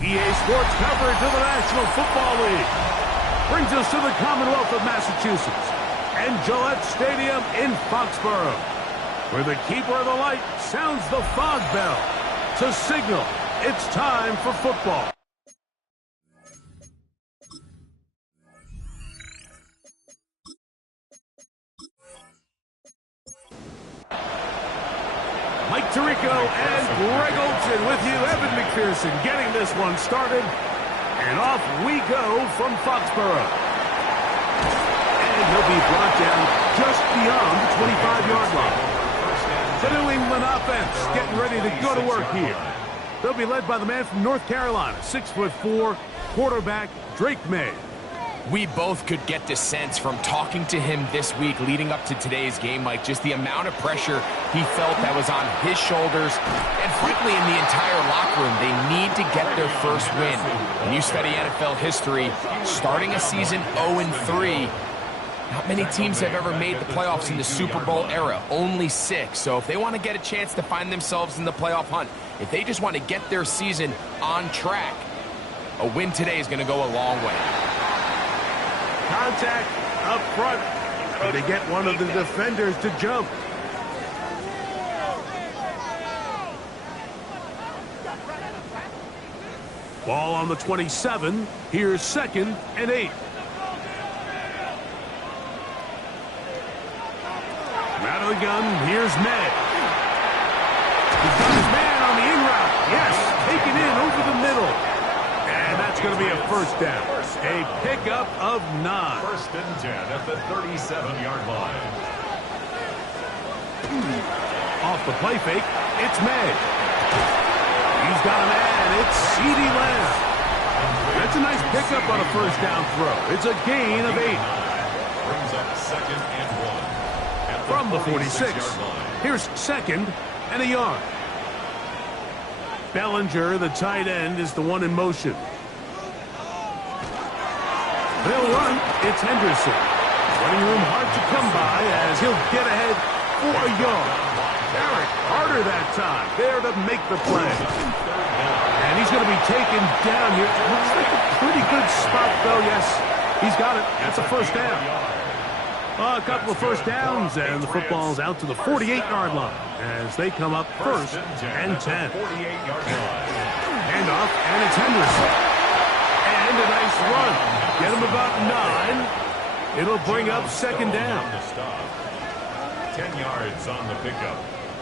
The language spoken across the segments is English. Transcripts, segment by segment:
EA Sports coverage of the National Football League brings us to the Commonwealth of Massachusetts and Gillette Stadium in Foxborough, where the keeper of the light sounds the fog bell to signal it's time for football. Mike Tirico and Greg Olson with you. Evan McPherson getting this one started. And off we go from Foxborough. And he'll be brought down just beyond the 25-yard line. The New England offense getting ready to go to work here. They'll be led by the man from North Carolina, 6'4", quarterback Drake May. We both could get the sense from talking to him this week leading up to today's game, Mike, just the amount of pressure he felt that was on his shoulders and, frankly, in the entire locker room. They need to get their first win. When you study NFL history, starting a season 0-3, not many teams have ever made the playoffs in the Super Bowl era, only 6. So if they want to get a chance to find themselves in the playoff hunt, if they just want to get their season on track, a win today is going to go a long way. Contact up front. They get one of the defenders to jump. Ball on the 27. Here's 2nd and 8. Out of the gun. Here's May. He's got his man on the in route. Yes, taken in over the middle. And that's going to be a first down. A pickup of 9. 1st and 10 at the 37-yard line. Off the play fake, it's May. He's got a man. It's CeeDee Lamb. That's a nice pickup on a first down throw. It's a gain of 8. Brings up 2nd and 1. From the 46. Here's 2nd and a yard. Bellinger, the tight end, is the one in motion. They'll run. It's Henderson. Running room hard to come by as he'll get ahead for a yard. Derek harder that time. There to make the play. And he's going to be taken down here. Looks like a pretty good spot, though. Yes, he's got it. That's a first down. A couple of first downs, and the football's out to the 48-yard line as they come up 1st and 10. Handoff, and it's Henderson. And a nice run. Get him about 9. It'll bring up 2nd down. 10 yards on the pickup.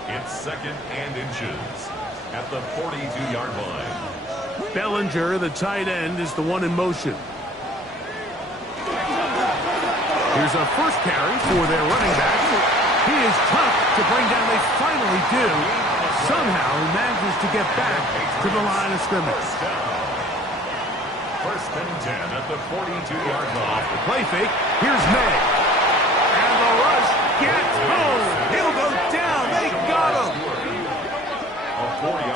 It's 2nd and inches at the 42-yard line. Bellinger, the tight end, is the one in motion. Here's a first carry for their running back. He is tough to bring down. They finally do. Somehow he manages to get back to the line of scrimmage. 1st and 10 at the 42-yard line. The play fake. Here's May. And the rush gets home. He'll go down. They got him.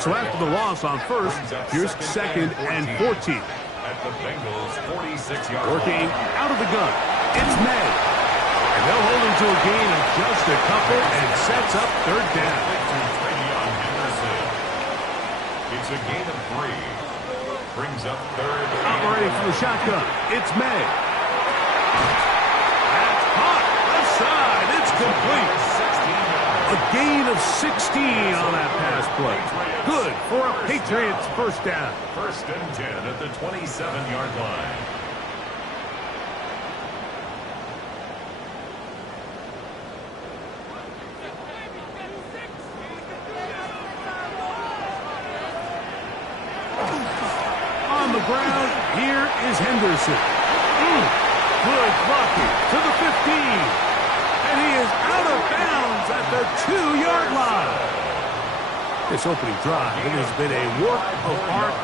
So after the loss on 1st, here's 2nd and 14. At the Bengals 46-yard line. Working out of the gun. It's May. And they'll hold him to a gain of just a couple and sets up 3rd down. It's a gain of 3. Brings up 3rd. Operating from the shotgun. It's May. That's hot. Left side. It's complete. A gain of 16 on that pass play. Good for a Patriots first down. 1st and 10 at the 27-yard line. On the ground, here is Henderson. Good blocking to the 15. And he is out of bounds at the 2-yard line. This opening drive, it has been a work of art.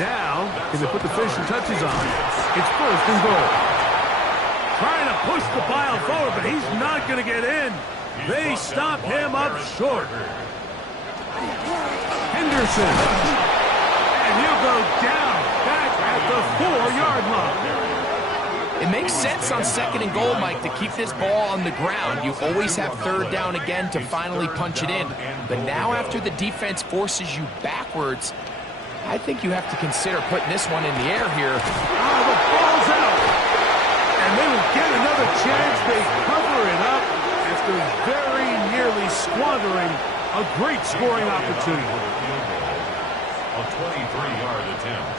Now, can they put the finishing touches on it? It's 1st and goal. Trying to push the pile forward, but he's not going to get in. They stop him up short. Henderson. And he'll go down. back at the 4-yard line. It makes sense on 2nd and goal, Mike, to keep this ball on the ground. You always have 3rd down again to finally punch it in. But now after the defense forces you backwards, I think you have to consider putting this one in the air here. The ball's out. And they will get another chance. They cover it up after very nearly squandering a great scoring opportunity. A 23-yard attempt.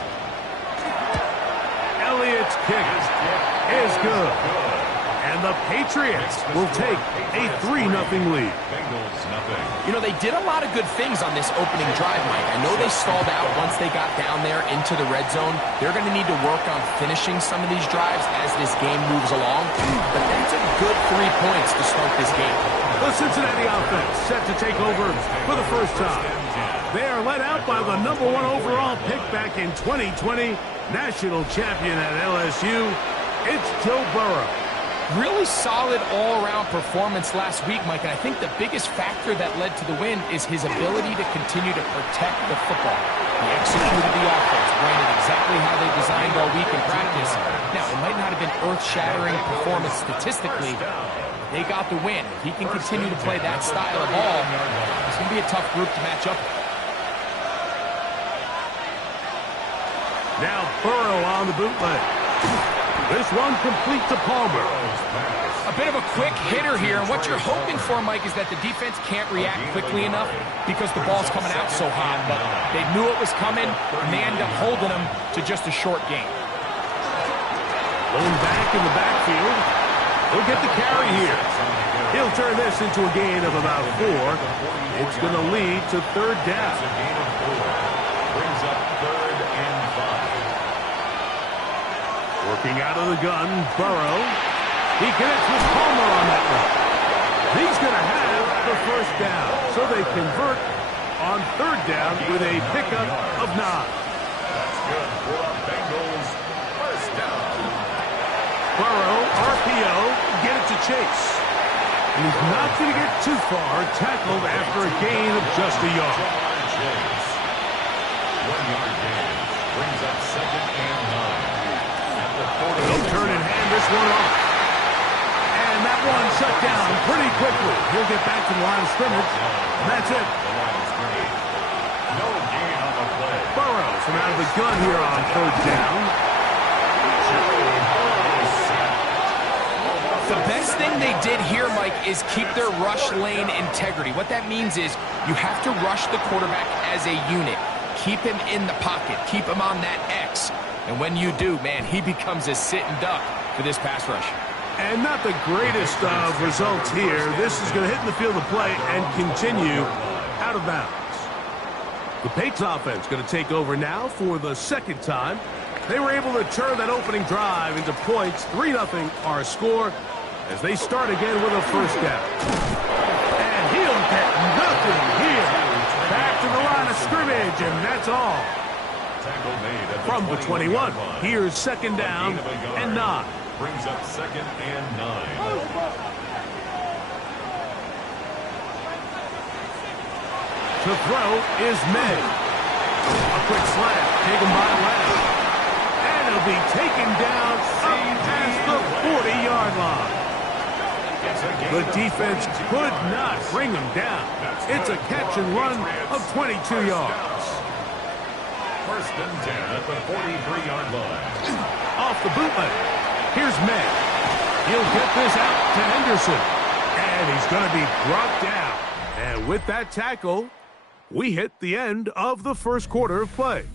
Elliott's kick is good. And the Patriots will take a 3-0 lead. Bengals nothing. You know, they did a lot of good things on this opening drive, Mike. I know they stalled out once they got down there into the red zone. They're going to need to work on finishing some of these drives as this game moves along. But that's a good 3 points to start this game. The Cincinnati offense set to take over for the first time. They are led out by the #1 overall pick back in 2020, national champion at LSU. It's Joe Burrow. Really solid all-around performance last week, Mike, and I think the biggest factor that led to the win is his ability to continue to protect the football. He executed the offense, ran it exactly how they designed all week in practice. Now, it might not have been earth-shattering performance statistically. They got the win. If he can continue to play that style of ball, it's going to be a tough group to match up with. Now Burrow on the bootleg. This one complete to Palmer. A bit of a quick hitter here, and what you're hoping for, Mike, is that the defense can't react quickly enough because the ball's coming out so hot. But they knew it was coming, and they end up holding them to just a short gain. Lone back in the backfield. He'll get the carry here. He'll turn this into a gain of about 4. It's going to lead to 3rd down. Brings up 3rd and 5. Working out of the gun, Burrow. He connects with Palmer on that one. He's going to have the first down. So they convert on 3rd down with a pickup of 9. That's good for Bengals. First down. Burrow, RPO, get it to Chase. And he's not going to get too far, tackled after a gain of just a yard. Chase. 1-yard gain. Brings up 2nd and 9. At the 40. He'll turn and hand this one off. And that one shut down pretty quickly. He'll get back to the line of scrimmage. And that's it. The line is great. No gain on the play. Burrows from out of the gun here on 3rd down. The best thing they did here, Mike, is keep their rush lane integrity. What that means is you have to rush the quarterback as a unit. Keep him in the pocket. Keep him on that X. And when you do, man, he becomes a sitting duck for this pass rush. And not the greatest of results here. This is going to hit in the field of play and continue out of bounds. The Patriots offense going to take over now for the 2nd time. They were able to turn that opening drive into points. 3-0 our score as they start again with a first down. And he'll get nothing here. Back to the line of scrimmage, and that's all. From the 21, here's 2nd down and 9. Brings up 2nd and 9. To throw is May. A quick slant taken by Lamb. And he'll be taken down up past the 40-yard line. The defense could not bring him down. It's a catch and run of 22 yards. 1st and 10 at the 43-yard line. Off the bootleg. Here's May. He'll get this out to Henderson. And he's going to be brought down. And with that tackle, we hit the end of the first quarter of play.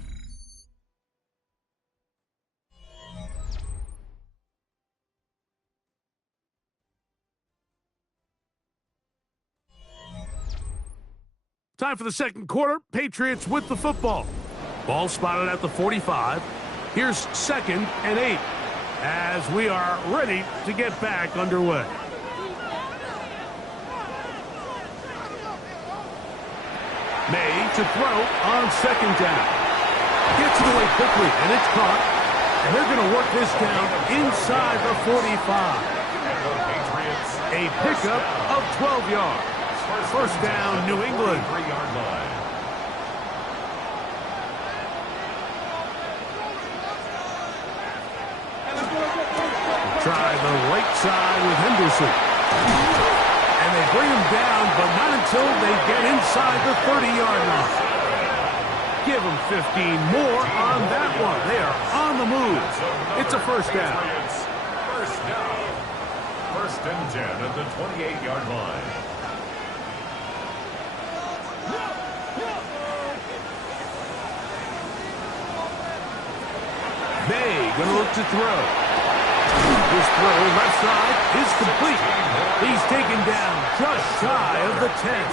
Time for the 2nd quarter. Patriots with the football. Ball spotted at the 45. Here's 2nd and 8 as we are ready to get back underway. May to throw on 2nd down. Gets it away quickly, and it's caught. And they're going to work this down inside the 45. A pickup of 12 yards. First down, New England. 3-yard line. the right side with Henderson. And they bring him down, but not until they get inside the 30-yard line. Give them 15 more on that one. They are on the move. It's a first down. First down. First and 10 at the 28-yard line. May gonna look to throw. This throw left side is complete. He's taken down just shy of the 10.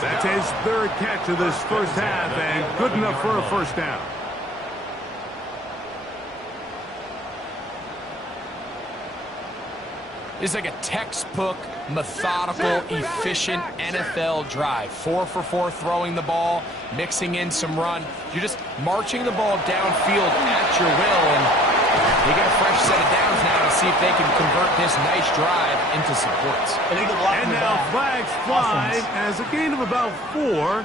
That's his third catch of this first half, and good enough for a first down. It's like a textbook, methodical, efficient NFL drive. 4 for 4 throwing the ball, mixing in some run. You're just marching the ball downfield at your will, and they get a fresh set of downs now to see if they can convert this nice drive into some points. And now flags fly as a gain of about 4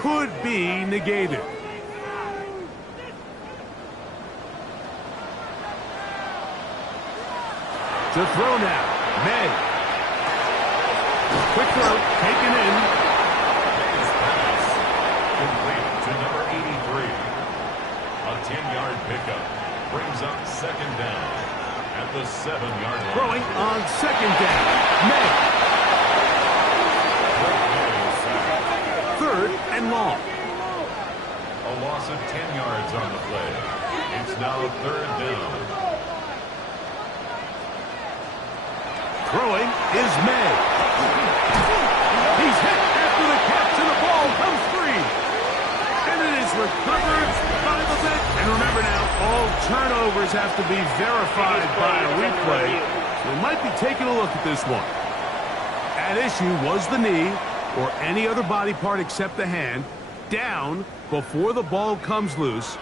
could be negated. To throw now, May. Quick throw, taken in. Complete to number 83. A 10-yard pickup brings up second down at the 7-yard line. Throwing on second down, May. Third and long. A loss of 10 yards on the play. It's now third down. Throwing is May. He's hit after the catch, and the ball comes free. And it is recovered by the vet. And remember now, all turnovers have to be verified by a replay. So we might be taking a look at this one. At issue was the knee, or any other body part except the hand, down before the ball comes loose.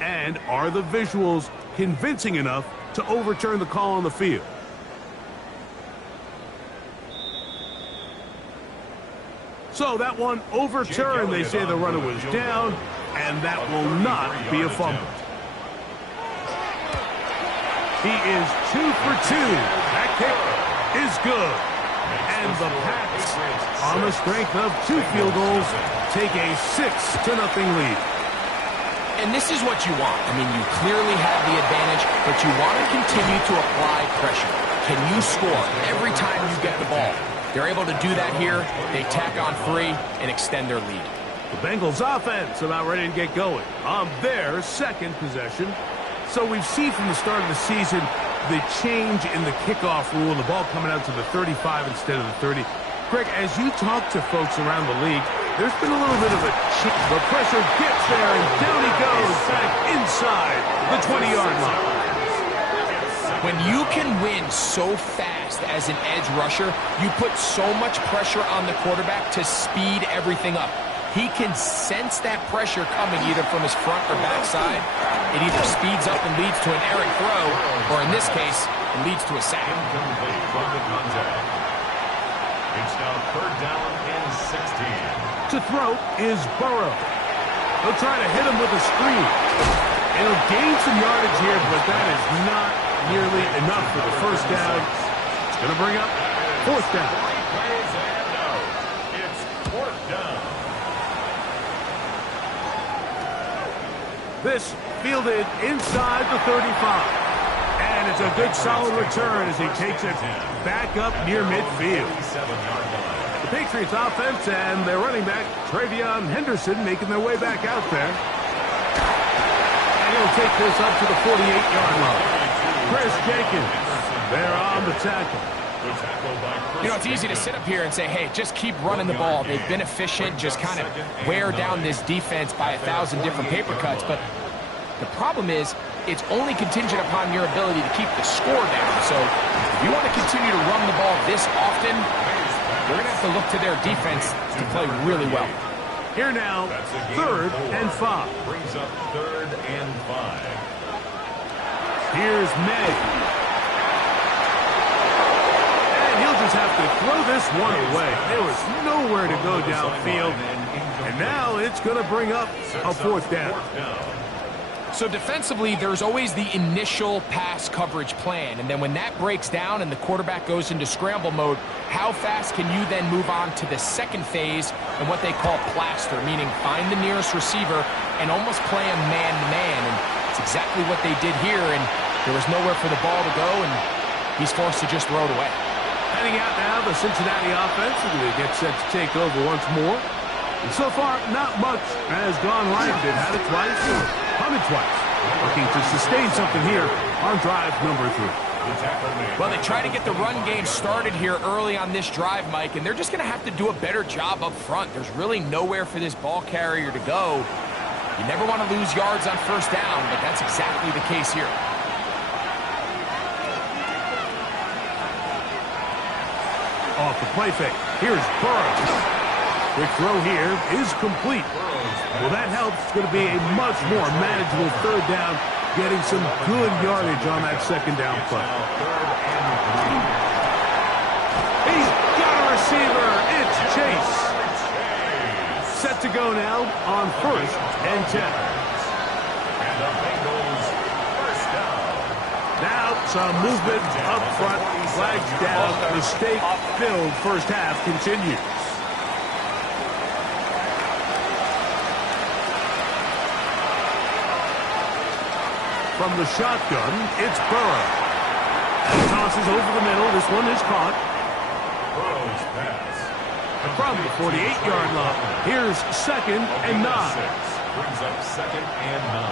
And are the visuals convincing enough to overturn the call on the field? So that one overturned. They say the runner was down, and that will not be a fumble. He is 2 for 2. That kick is good. And the Pats, on the strength of 2 field goals, take a 6-0 lead. And this is what you want. I mean, you clearly have the advantage, but you want to continue to apply pressure. Can you score every time you get the ball? They're able to do that here. They tack on 3 and extend their lead. The Bengals offense about ready to get going on their second possession. So we've seen from the start of the season the change in the kickoff rule, the ball coming out to the 35 instead of the 30. Greg, as you talk to folks around the league, there's been a little bit of a change. The pressure gets there, and down he goes back inside the 20-yard line. When you can win so fast as an edge rusher, you put so much pressure on the quarterback to speed everything up. He can sense that pressure coming either from his front or back side. It either speeds up and leads to an errant throw, or in this case, it leads to a sack. From the contact. It's now third down and 16. To throw is Burrow. He'll try to hit him with a screen. It'll gain some yardage here, but that is not nearly enough for the first down. It's going to bring up fourth down. It's fourth down. This fielded inside the 35. And it's a good solid return as he takes it back up near midfield. The Patriots offense and their running back, Travion Henderson, making their way back out there. And he'll take this up to the 48-yard line. Chris Jenkins, they're on the tackle. You know, it's easy to sit up here and say, hey, just keep running the ball. They've been efficient, just kind of wear down this defense by 1,000 different paper cuts. But the problem is, it's only contingent upon your ability to keep the score down. So if you want to continue to run the ball this often, you're going to have to look to their defense to play really well. Here now, third and 5. Brings up third and 5. Here's May. And he'll just have to throw this one away. There was nowhere to go downfield. And now it's going to bring up a fourth down. So defensively, there's always the initial pass coverage plan, and then when that breaks down and the quarterback goes into scramble mode, how fast can you then move on to the second phase and what they call plaster, meaning find the nearest receiver and almost play him man-to-man, and it's exactly what they did here, and there was nowhere for the ball to go, and he's forced to just throw it away. Heading out now, the Cincinnati offense is going to get set to take over once more. And so far, not much has gone right. They've had it twice, or punted twice. Looking to sustain something here on drive number 3. Well, they try to get the run game started here early on this drive, Mike, and they're just going to have to do a better job up front. There's really nowhere for this ball carrier to go. You never want to lose yards on first down, but that's exactly the case here. Off the play fake. Here's Burrows. Quick throw here is complete. Well, that helps. It's going to be a much more manageable third down, getting some good yardage on that second down play. He's got a receiver. It's Chase. Set to go now on 1st and 10. And the Bengals first down. Now some movement up front. Flags down. Mistake-filled first half continues. From the shotgun, it's Burrow. And tosses over the middle. This one is caught. Burrow's pass. From the 48-yard line. Here's 2nd and 9. Brings up 2nd and 9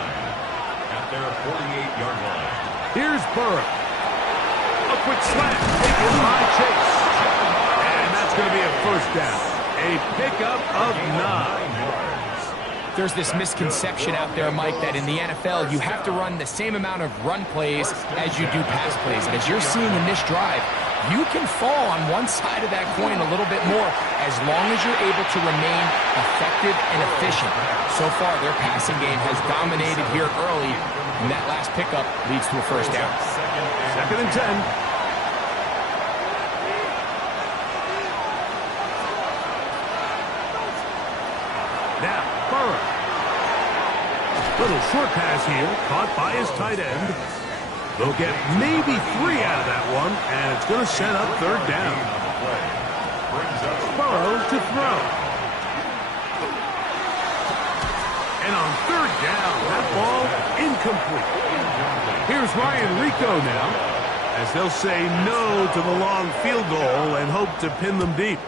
at their 48-yard line. Here's Burrow. A quick slant taken by Chase. And that's going to be a first down. A pickup of 9. There's this misconception out there, Mike, that in the NFL you have to run the same amount of run plays as you do pass plays. And as you're seeing in this drive, you can fall on one side of that coin a little bit more as long as you're able to remain effective and efficient. So far, their passing game has dominated here early, and that last pickup leads to a first down. 2nd and 10. Now, Burrow. Little short pass here, caught by his tight end. They'll get maybe 3 out of that one, and it's going to set up third down. Burrow to throw. And on third down, that ball incomplete. Here's Ryan Rico now, as they'll say no to the long field goal and hope to pin them deep.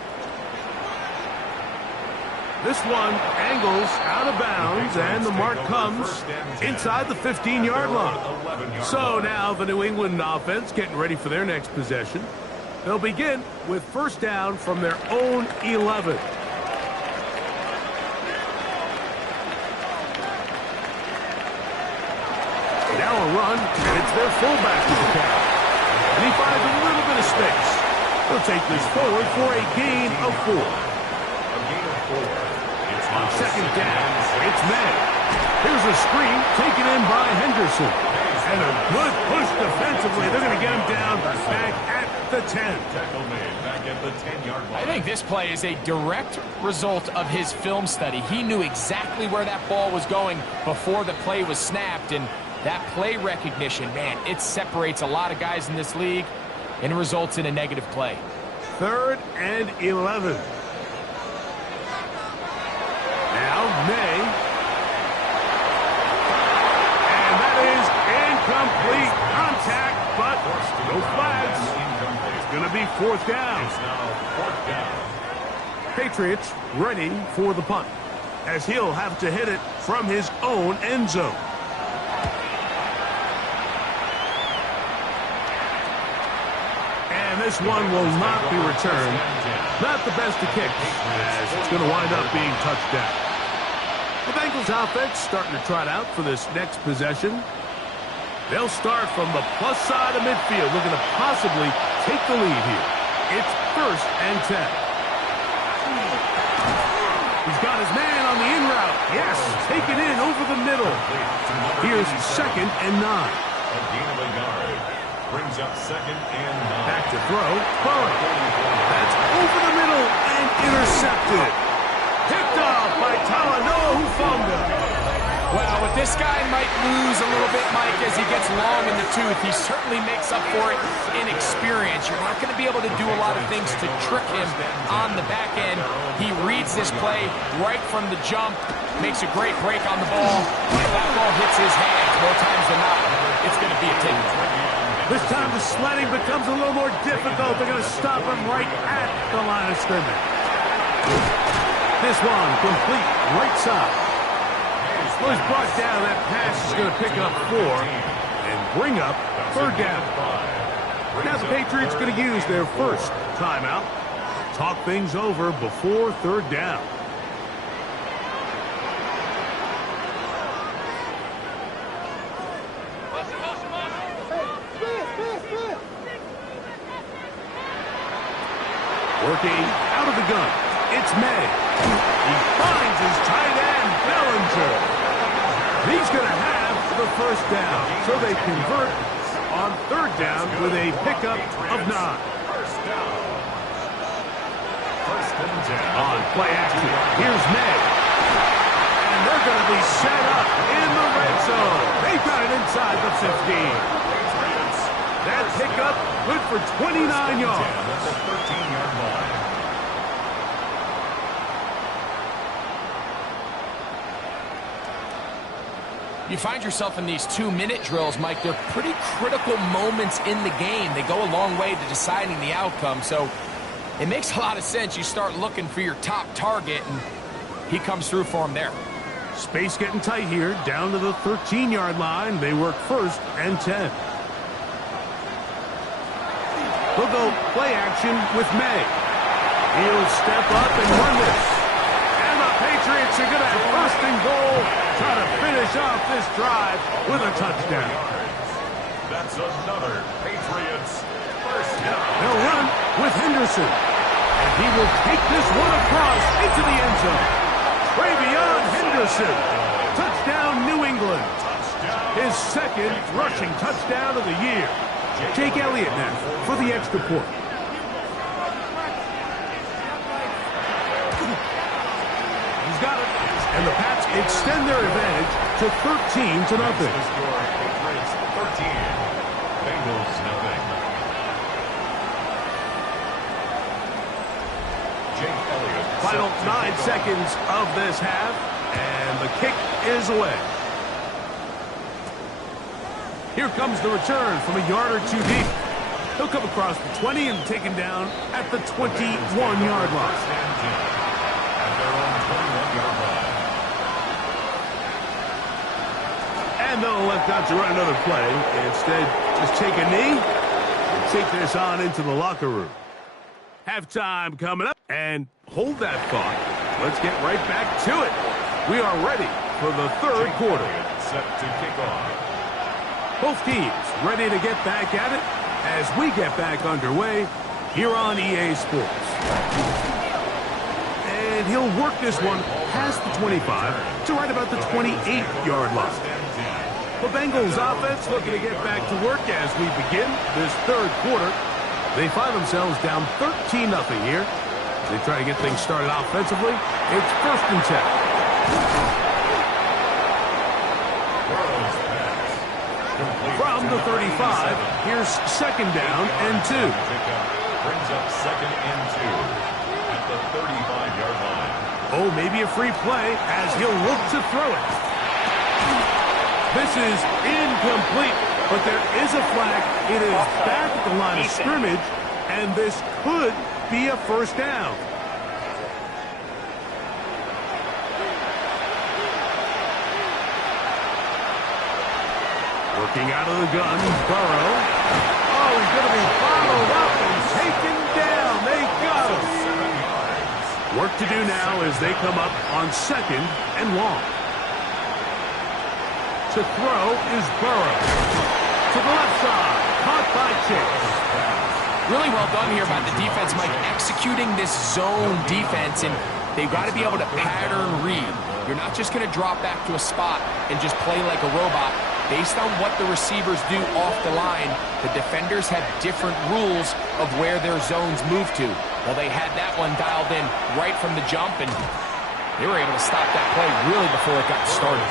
This one angles out of bounds, and the mark comes inside the 15-yard line. So now the New England offense getting ready for their next possession. They'll begin with first down from their own 11. Now a run, and it's their fullback to the carry. And he finds a little bit of space. They'll take this forward for a gain of 4. A gain of 4. On second down, it's May. Here's a screen taken in by Henderson. And a good push defensively. They're going to get him down back at the 10. Tackle made back at the 10-yard line. I think this play is a direct result of his film study. He knew exactly where that ball was going before the play was snapped, and that play recognition, man, it separates a lot of guys in this league, and it results in a negative play. 3rd and 11. Now May. And that is incomplete contact, but no flags. It's going to be 4th down. It's now 4th down. Patriots ready for the punt, as he'll have to hit it from his own end zone. And this one will not be returned. Not the best of kicks, as it's going to wind up being touched down. The Bengals offense starting to trot out for this next possession. They'll start from the plus side of midfield, looking to possibly take the lead here. It's 1st and 10. He's got his man on the in route. Yes, taken in over the middle. Here's 2nd and 9. A gain of a yard. Brings up 2nd and 9. Back to throw. Burrow. That's over the middle and intercepted. Picked off by Talanoa Hufanga. Well, What this guy might lose a little bit, Mike, as he gets long in the tooth, he certainly makes up for it in experience. You're not going to be able to do a lot of things to trick him on the back end. He reads this play right from the jump, makes a great break on the ball. If that ball hits his hands, more times than not, it's going to be a takedown. This time the sledding becomes a little more difficult. They're going to stop him right at the line of scrimmage. This one complete right side. Well, he's brought down. That pass is going to pick up 4 and bring up third down. Now the Patriots going to use their first timeout. Talk things over before third down. Working out of the gun. It's May. He finds his tight end, Bellinger. He's going to have the first down. So they convert on third down with a pickup of 9. On play action, here's May. And they're going to be set up in the red zone. They've got it inside the 15. That pickup good for 29 yards. At the 13-yard line. You find yourself in these 2-minute drills, Mike. They're pretty critical moments in the game. They go a long way to deciding the outcome. So it makes a lot of sense. You start looking for your top target, and he comes through for him there. Space getting tight here, down to the 13-yard line. They work first and 10. They'll go play action with May. He'll step up and run this. And the Patriots are going to have first and goal, try to finish off this drive with a touchdown. That's another Patriots first down. They'll run with Henderson. And he will take this one across into the end zone. 3BENGALS Henderson. Touchdown, New England. His second rushing touchdown of the year. Jake Elliott now for the extra point. He's got it. And the Pats extend their advantage to 13-0. Patriots 13. Bengals nothing. Jake Elliott. Final 9 seconds of this half, and the kick is away. Here comes the return from a yard or 2 deep. He'll come across the 20 and taken down at the 21-yard line. At their own 21-yard line. And they'll elect not to run another play. Instead, just take a knee and take this on into the locker room. Halftime coming up. And hold that thought. Let's get right back to it. We are ready for the third quarter. Set to kick off. Both teams ready to get back at it as we get back underway here on EA Sports. And he'll work this one past the 25 to right about the 28-yard line. The Bengals offense looking to get back to work as we begin this third quarter. They find themselves down 13-0 here. They try to get things started offensively. It's first and 10. From the 35, here's second down and 2. Brings up second and 2 at the 35-yard line. Oh, maybe a free play as he'll look to throw it. This is incomplete, but there is a flag. It is back at the line of scrimmage, and this could be a first down. Working out of the gun, Burrow. Oh, he's going to be followed up and taken down. They got him. Work to do now as they come up on second and long. To throw is Burrow. To the left side, caught by Chase. Really well done here by the defense, Mike, executing this zone defense, and they've got to be able to pattern read. You're not just going to drop back to a spot and just play like a robot. Based on what the receivers do off the line, the defenders have different rules of where their zones move to. Well, they had that one dialed in right from the jump, and they were able to stop that play really before it got started.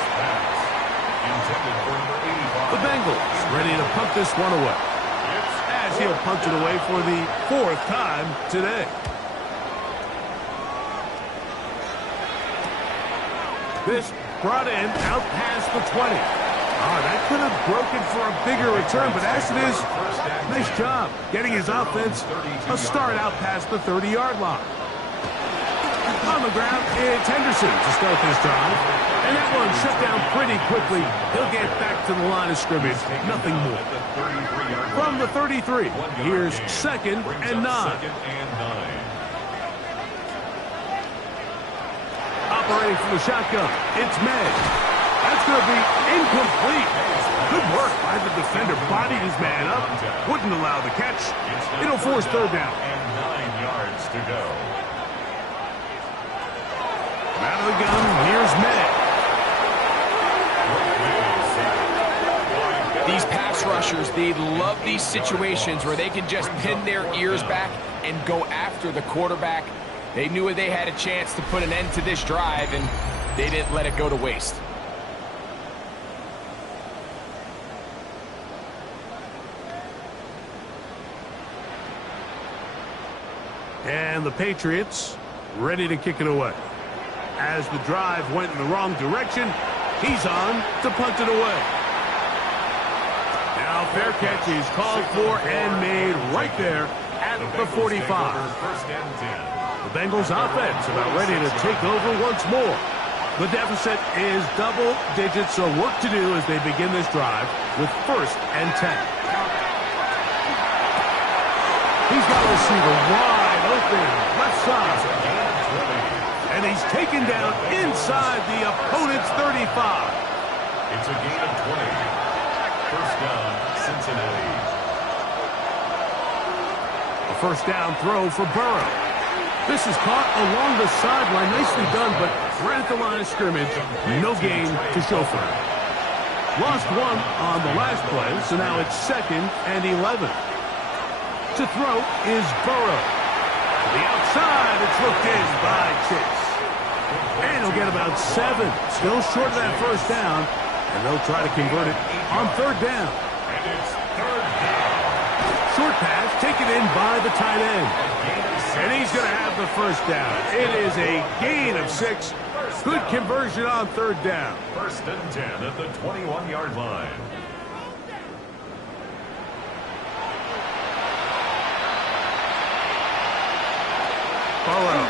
Bengals ready to punt this one away. As he'll punt it away for the 4th time today. This brought in out past the 20. Oh, that could have broken for a bigger return, but as it is, nice job getting his offense a start out past the 30-yard line. On the ground, it's Henderson to start this drive. And that one shut down pretty quickly. He'll get back to the line of scrimmage, nothing more. From the 33, here's 2nd and 9. Operating from the shotgun, it's May. That's going to be incomplete. Good work by the defender. Bodied his man up. Wouldn't allow the catch. It'll force 3rd down. And 9 yards to go. Out of the gun, here's May. These pass rushers, they love these situations where they can just pin their ears back and go after the quarterback. They knew they had a chance to put an end to this drive, and they didn't let it go to waste. And the Patriots ready to kick it away. As the drive went in the wrong direction, he's on to punt it away. Now fair catch is called for and made right there at the 45. The Bengals offense about ready to take over once more. The deficit is double digits, so work to do as they begin this drive with 1st and 10. He's got a receiver wide open, left side. And he's taken down inside the opponent's 35. It's a gain of 20. 1st down, Cincinnati. A 1st down throw for Burrow. This is caught along the sideline. Nicely done, but right at the line of scrimmage. No gain to show for it. Lost 1 on the last play, so now it's 2nd and 11. To throw is Burrow. To the outside, it's looked in by Chase. And he'll get about 7. Still short of that 1st down. And they'll try to convert it on 3rd down. And it's 3rd down. Short pass taken in by the tight end. And he's going to have the 1st down. It is a gain of 6. Good conversion on 3rd down. 1st and 10 at the 21-yard line. Burrow.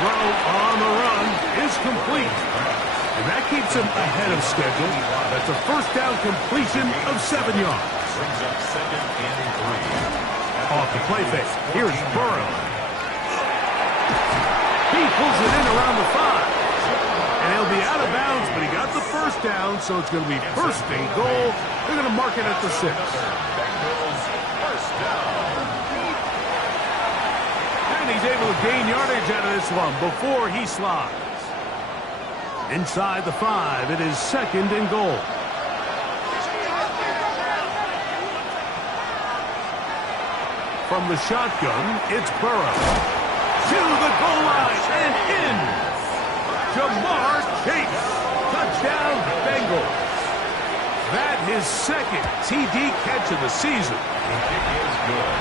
Throw on the run is complete. And that keeps him ahead of schedule. That's a 1st down completion of 7 yards. Brings up 2nd and 3. Off the play fake. Here's Burrow. He pulls it in around the 5. And he'll be out of bounds, but he got the 1st down, so it's going to be 1st and goal. They're going to mark it at the 6. Bengals 1st down. And he's able to gain yardage out of this one before he slides. Inside the 5, it is 2nd and goal. From the shotgun, it's Burrow. To the goal line and in. Jamar Chase. Touchdown, Bengals. That his 2nd TD catch of the season. The kick is good.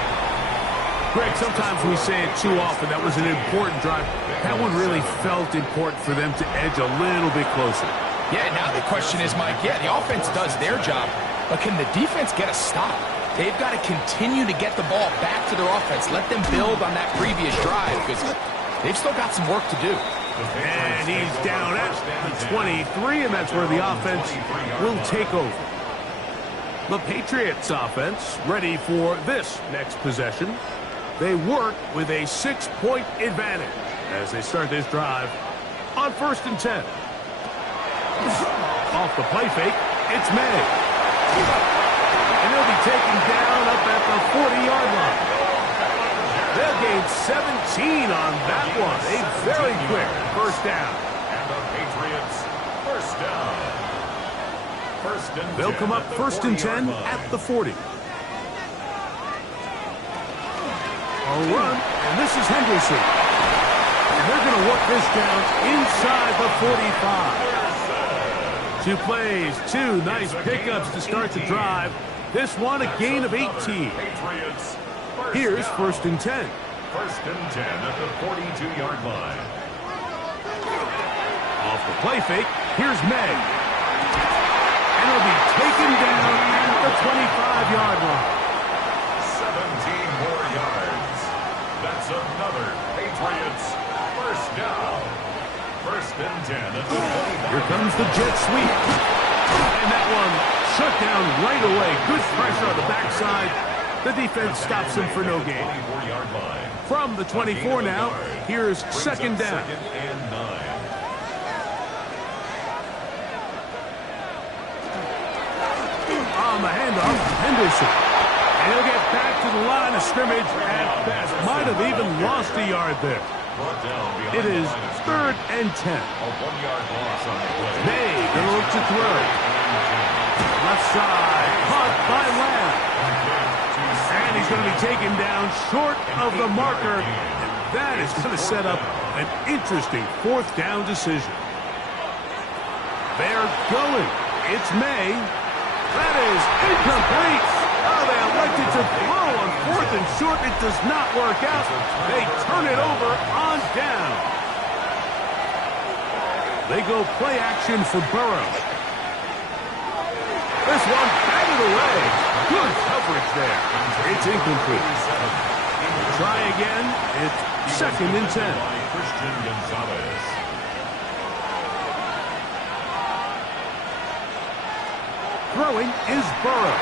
Greg, sometimes we say it too often. That was an important drive. That one really felt important for them to edge a little bit closer. Yeah, now the question is, Mike, yeah, the offense does their job, but can the defense get a stop? They've got to continue to get the ball back to their offense. Let them build on that previous drive because they've still got some work to do. And he's down at the 23, and that's where the offense will take over. The Patriots offense ready for this next possession. They work with a 6-point advantage as they start this drive on 1st and 10. Off the play fake, it's May. And he'll be taken down up at the 40-yard line. They'll gain 17 on that one. A very quick 1st down. And the Patriots 1st down. 1st and 10. They'll come up 1st and 10 at the 40. A run, and this is Henderson. And they're going to work this down inside the 45. Two plays, two nice pickups to start the drive. This one, a gain of 18. Patriots. Here's down. 1st and 10. 1st and 10 at the 42-yard line. Off the play fake, here's May. And he'll be taken down at the 25-yard line. 17 more yards. That's another Patriots 1st down. 1st and 10 at the 25. Here comes the jet sweep. And that one shut down right away. Good pressure on the backside. The defense stops him for no gain. 24-yard line. From the 24 now, here's 2nd down. 2nd and 9. On the handoff, Henderson. And he'll get back to the line of scrimmage at best. Might have even lost a yard there. Brought down behind It is the line of 3rd and 10. A 1-yard loss on the play. May gonna look to throw. Left side, caught by Lamb. And he's going to be taken down short of the marker. And that is going to set up an interesting 4th down decision. They're going. It's May. That is incomplete. Oh, they elected to throw on 4th and short. It does not work out. They turn it over on down. They go play action for Burrow. This one batted away. Good coverage there. It's incomplete. Try again. It's 2nd and 10. Christian Gonzalez. Throwing is Burrow.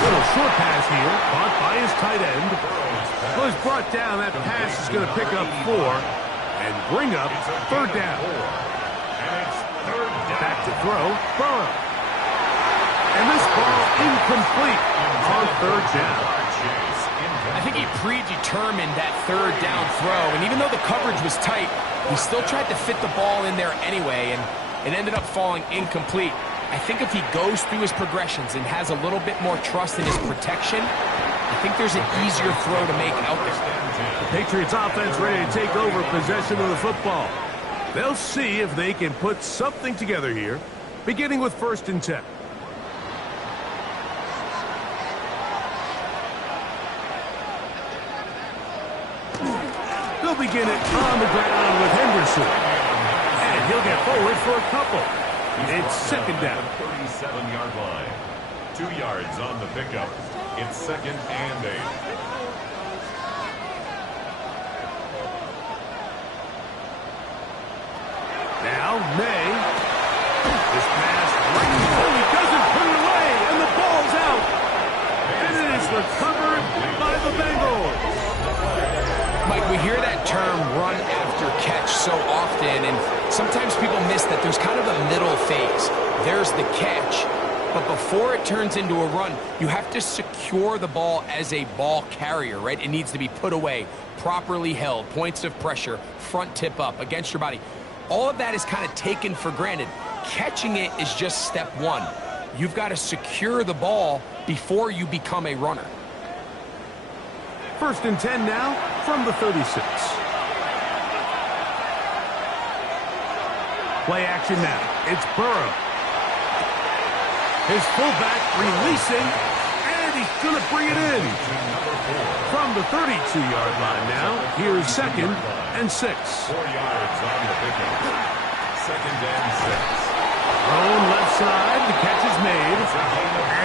Little short pass here, caught by his tight end. Was brought down. That pass is going to pick up 4 and bring up 3rd down. And it's 3rd down. Back to throw, Burrow. And this ball incomplete on 3rd down. I think he predetermined that 3rd down throw, and even though the coverage was tight, he still tried to fit the ball in there anyway, and it ended up falling incomplete. I think if he goes through his progressions and has a little bit more trust in his protection, I think there's an easier throw to make out there. The Patriots offense ready to take over possession of the football. They'll see if they can put something together here, beginning with 1st and 10. They'll begin it on the ground with Henderson. And he'll get forward for a couple. It's 2nd down. 37-yard line. 2 yards on the pickup. It's 2nd and 8. Now May. This pass right in goal. He doesn't put it away, and the ball's out. And it is recovered by the Bengals. Mike, we hear that term run after catch so often, and sometimes people miss that there's kind of a middle phase. There's the catch, but before it turns into a run, you have to secure the ball as a ball carrier, right? It needs to be put away, properly held, points of pressure, front tip up against your body. All of that is kind of taken for granted. Catching it is just step 1. You've got to secure the ball before you become a runner. 1st and 10 now from the 36. Play action now. It's Burrow. His fullback releasing, and he's going to bring it in. From the 32-yard line now, here's 2nd and 6. 4 yards on the pickup. 2nd and 6. Thrown left side, the catch is made.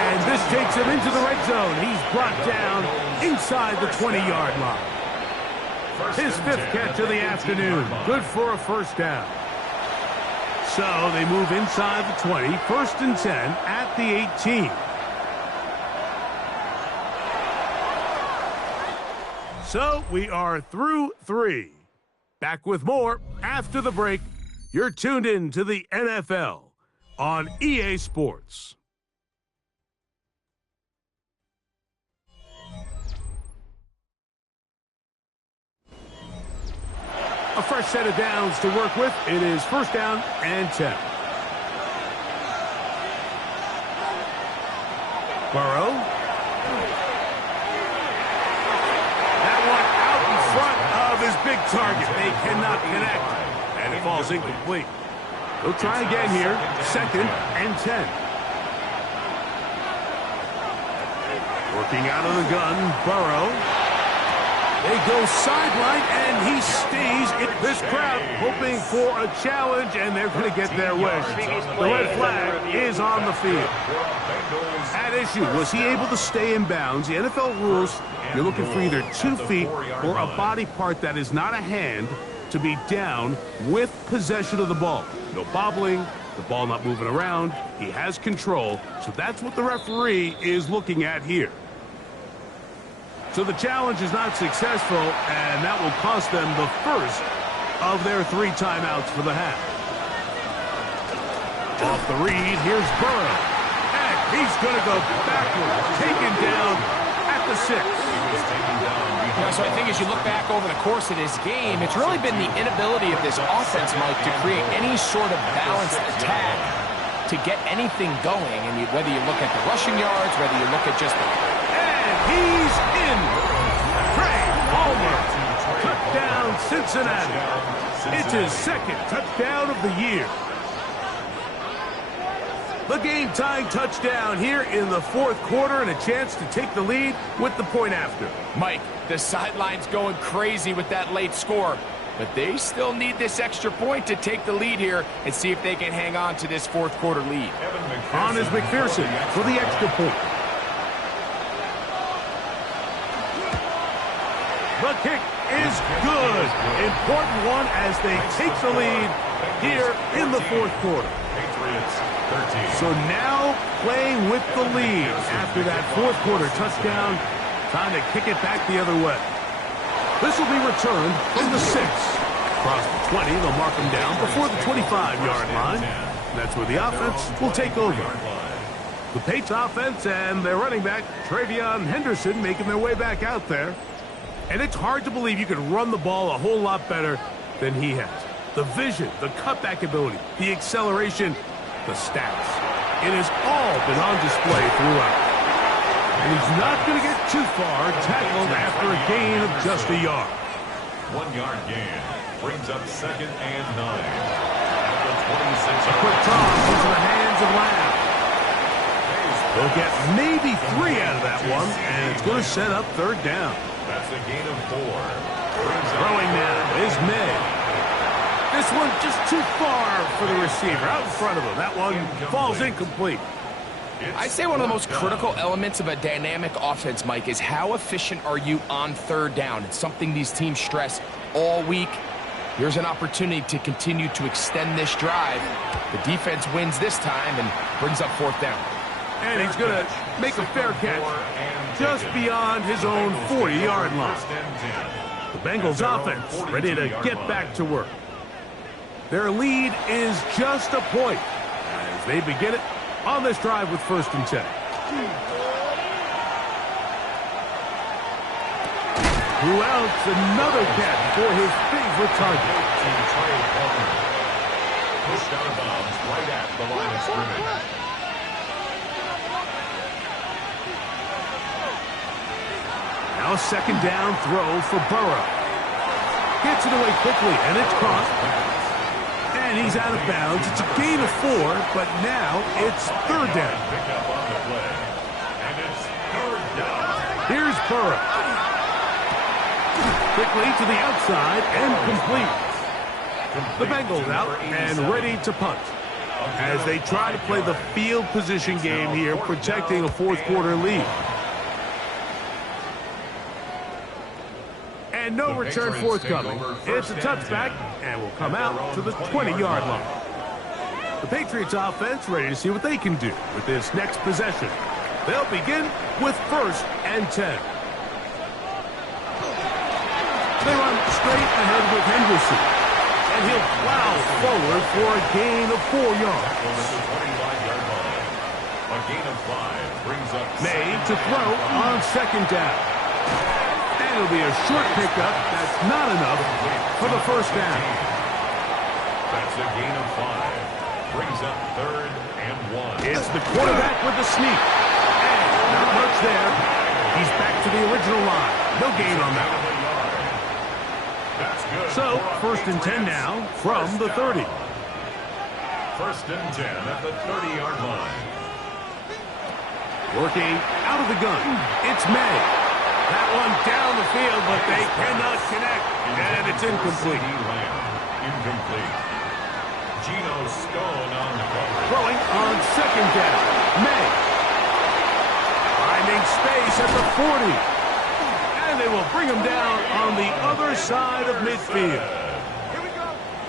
And this takes him into the red zone. He's brought down inside the 20-yard line. His 5th catch of the afternoon. Good for a 1st down. So they move inside the 20, 1st and 10 at the 18. So we are through 3. Back with more after the break. You're tuned in to the NFL on EA Sports. A fresh set of downs to work with. It is 1st down and 10. Burrow. That one out in front of his big target. They cannot connect. And it falls incomplete. He'll try again here. 2nd and 10. Working out of the gun, Burrow. They go sideline, and he stays in this crowd, hoping for a challenge, and they're going to get their wish. The red flag is on the field. At issue, was he able to stay in bounds? The NFL rules, you're looking for either 2 feet or a body part that is not a hand to be down with possession of the ball. No bobbling, the ball not moving around. He has control, so that's what the referee is looking at here. So the challenge is not successful, and that will cost them the first of their 3 timeouts for the half. Off the read, here's Burrow. And he's going to go backwards, taken down at the 6. So I think as you look back over the course of this game, it's really been the inability of this offense, Mike, to create any sort of balanced attack to get anything going. And whether you look at the rushing yards, whether you look at just the... And he's in. Craig Palmer, touchdown Cincinnati. It's his 2nd touchdown of the year. The game-tying touchdown here in the 4th quarter, and a chance to take the lead with the point after. Mike, the sideline's going crazy with that late score, but they still need this extra point to take the lead here and see if they can hang on to this 4th quarter lead. On is McPherson for the extra point. The kick is good. Important one as they take the lead here in the 4th quarter. So now playing with the lead after that 4th quarter touchdown, trying to kick it back the other way. This will be returned from the 6. Across the 20, they'll mark them down before the 25-yard line. That's where the offense will take over. The Patriots offense and their running back, TreVeyon Henderson, making their way back out there. And it's hard to believe you can run the ball a whole lot better than he has. The vision, the cutback ability, the acceleration, the stats. It has all been on display throughout. And he's not going to get too far tackled after a gain of just a yard. 1-yard gain brings up 2nd and 9. At the 26. A quick toss into the hands of Lamb. They'll get maybe 3 out of that one, and it's going to set up 3rd down. That's a gain of 4. Throwing now is May. This one just too far for the receiver, out in front of him. That one falls incomplete. I say one of the most critical elements of a dynamic offense, Mike, is how efficient are you on 3rd down. It's something these teams stress all week. Here's an opportunity to continue to extend this drive. The defense wins this time and brings up 4th down. And he's going to make a fair catch just beyond his own 40-yard line. The Bengals offense ready to get back to work. Their lead is just a point as they begin it on this drive with 1st and 10. Who else? Another catch for his favorite target. Pushed out of bounds right at the line of scrimmage. Now a 2nd down throw for Burrow. Gets it away quickly, and it's caught. And he's out of bounds. It's a gain of 4, but now it's 3rd down. Here's Burrow. Quickly to the outside and complete. The Bengals out and ready to punt as they try to play the field position game here, protecting a 4th quarter lead. And no return forthcoming. It's a touchback, and will come out to the 20-yard line. The Patriots offense ready to see what they can do with this next possession. They'll begin with 1st and 10. They run straight ahead with Henderson, and he'll plow forward for a gain of 4 yards. A gain of 5 brings up May to throw on 2nd down. And it'll be a short pickup. That's not enough for the 1st down. That's a gain of 5. Brings up 3rd and 1. It's the quarterback with the sneak. And not much there. He's back to the original line. No gain on that. That's good. So, 1st and 10 now from the 30. First and 10 at the 30-yard line. Working out of the gun. It's May. That one down the field, but they cannot connect. And it's incomplete. Incomplete. Geno Stone on the cover. Throwing on second down. May. Finding space at the 40. And they will bring him down on the other side of midfield.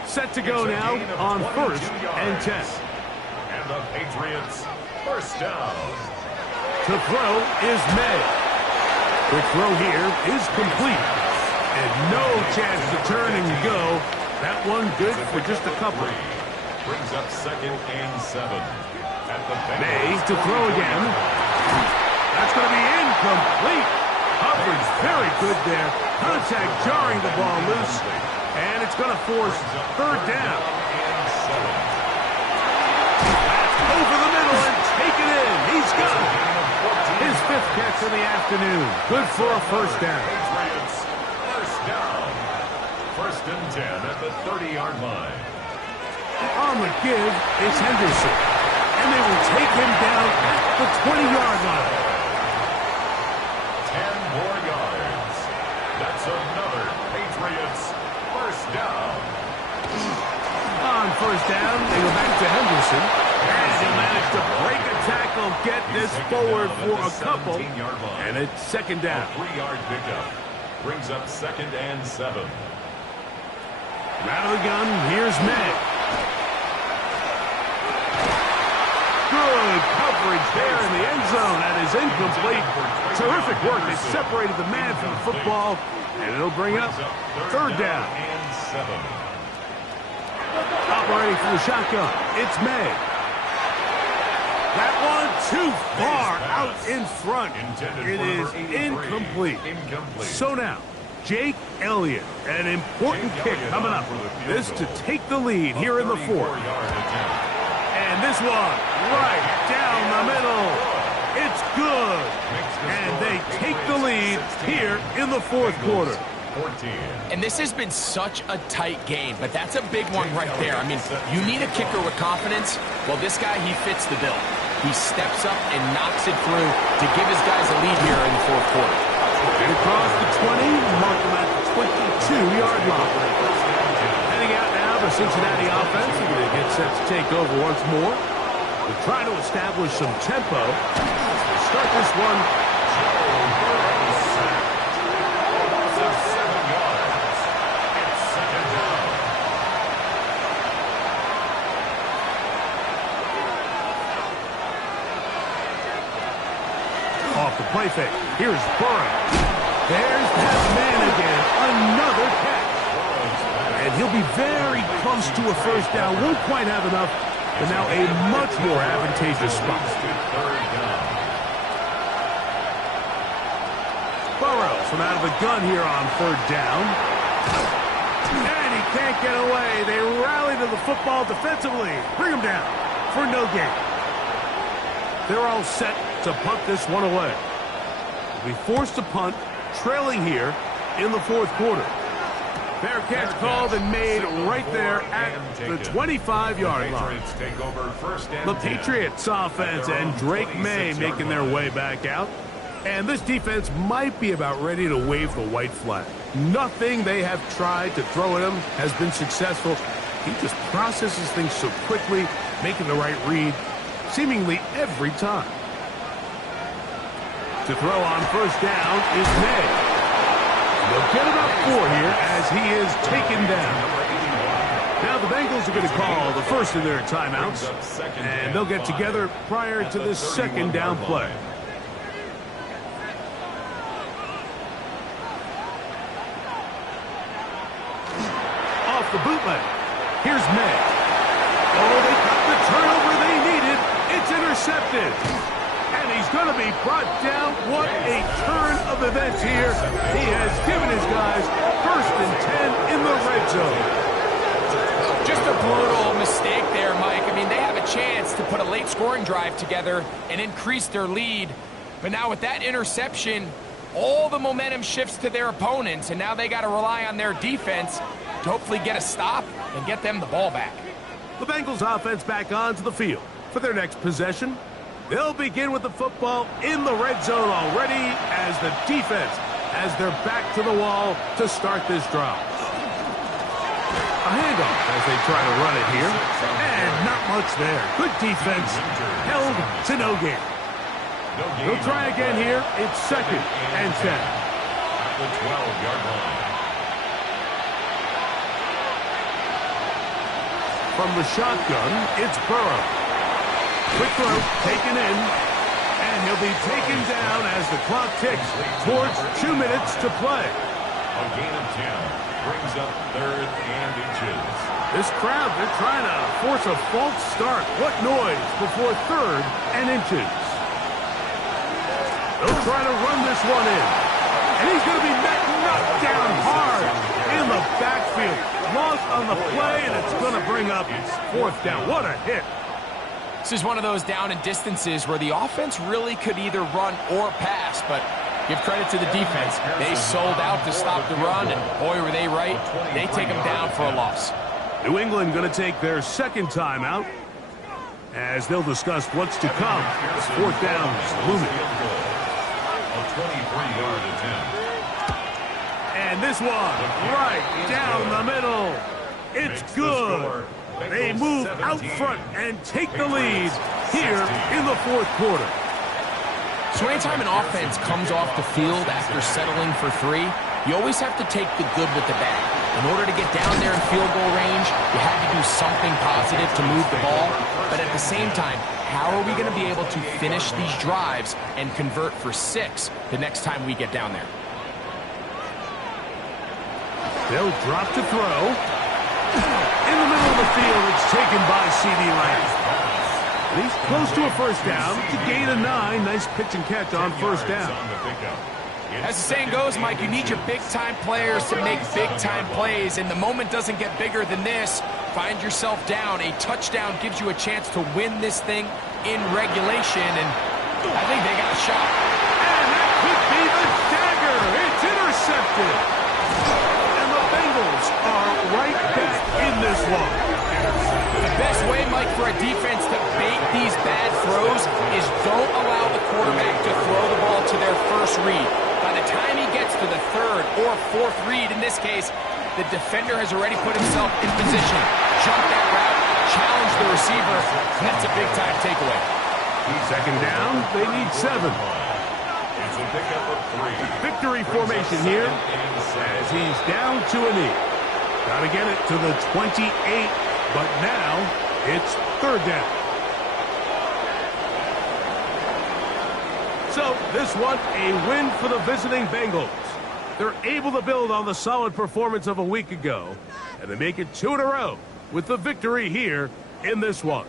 Set to go now on first and 10. And the Patriots first down. To throw is May. The throw here is complete. And no chance to turn and go. That one good for just a couple. Brings up second and 7. At the May to throw again. That's going to be incomplete. Coverage very good there. Contact jarring the ball loose. And it's going to force third down. That's over the middle and taken in. He's got it. His fifth catch of the afternoon. Good for a first down. Patriots first down. First and 10 at the 30-yard line. On the give is Henderson. And they will take him down at the 20-yard line. 10 more yards. That's another Patriots first down. On first down, they go back to Henderson. And he'll manage to break a tackle, get this forward for a couple. And it's second down. A 3-yard pickup. Brings up second and 7. Out of the gun, here's May. Good coverage there in the end zone. That is incomplete. Terrific work. They separated the man from the football. And it'll bring up third down. And 7. Operating from the shotgun, it's May. That one too far out in front. It is incomplete. So now, Jake Elliott, an important kick coming up. This to take the lead here in the fourth. And this one right down the middle. It's good. And they take the lead here in the fourth quarter. And this has been such a tight game, but that's a big one right there. I mean, you need a kicker with confidence. Well, this guy, he fits the bill. He steps up and knocks it through to give his guys a lead here in the fourth quarter. And across the 20, mark them at the 22-yard line. Heading out now, the Cincinnati offense are going to get set to take over once more. They're trying to establish some tempo. They start this one. Off the play fake. Here's Burrow. There's that man again. Another catch. And he'll be very close to a first down. Won't quite have enough, but now a much more advantageous spot. Burrow from out of the gun here on third down. And he can't get away. They rally to the football defensively. Bring him down for no gain. They're all set to punt this one away. They'll be forced to punt, trailing here in the fourth quarter. Fair catch called and made right there at the 25-yard line. The Patriots offense and Drake May making their way back out. And this defense might be about ready to wave the white flag. Nothing they have tried to throw at him has been successful. He just processes things so quickly, making the right read seemingly every time. To throw on first down is May. They'll get about 4 here as he is taken down. Now the Bengals are going to call the first of their timeouts, and they'll get together prior to this second down play. Off the bootleg. Here's May. Oh, they got the turnover they needed. It's intercepted. And he's going to be brought down. What a turn of events here. He has given his guys first and 10 in the red zone. Just a brutal mistake there, Mike. I mean, they have a chance to put a late scoring drive together and increase their lead. But now with that interception, all the momentum shifts to their opponents, and now they got to rely on their defense to hopefully get a stop and get them the ball back. The Bengals offense back onto the field for their next possession. They'll begin with the football in the red zone already as the defense has their back to the wall to start this drive. A handoff as they try to run it here. And not much there. Good defense. Held to no gain. They'll try again here. It's 2nd and 10. At the 12-yard line. From the shotgun, it's Burrow. Quick throw, taken in, and he'll be taken down as the clock ticks towards 2 minutes to play. A gain of 10 brings up 3rd and inches. This crowd, they're trying to force a false start. What noise before 3rd and inches. They'll try to run this one in. And he's going to be knocked down hard in the backfield. Loss on the play, and it's going to bring up 4th down. What a hit. This is one of those down and distances where the offense really could either run or pass, but give credit to the defense. They sold out to stop the run, and boy, were they right. They take them down for a loss. New England going to take their 2nd timeout as they'll discuss what's to come. 4th down looming. A 23-yard attempt. And this one right down the middle. It's good. They move out front and take the lead here in the 4th quarter. So anytime an offense comes off the field after settling for 3, you always have to take the good with the bad. In order to get down there in field goal range, you have to do something positive to move the ball. But at the same time, how are we going to be able to finish these drives and convert for 6 the next time we get down there? They'll drop to throw. In the middle of the field, it's taken by C.D. Lamb. And he's close to a 1st down to gain a 9. Nice pitch and catch on 1st down. As the saying goes, Mike, you need your big-time players to make big-time plays, and the moment doesn't get bigger than this. Find yourself down. A touchdown gives you a chance to win this thing in regulation, and I think they got a shot. And that could be the dagger. It's intercepted. And the Bengals are right back in this one. The best way, Mike, for a defense to bait these bad throws is don't allow the quarterback to throw the ball to their first read. By the time he gets to the 3rd or 4th read, in this case, the defender has already put himself in position. Jump that route, challenge the receiver. That's a big-time takeaway. 2nd down, they need 7. It's a pickup of 3. Victory formation here as he's down to a knee. Got to get it to the 28, but now it's 3rd down. So this one, a win for the visiting Bengals. They're able to build on the solid performance of a week ago, and they make it 2 in a row with the victory here in this one.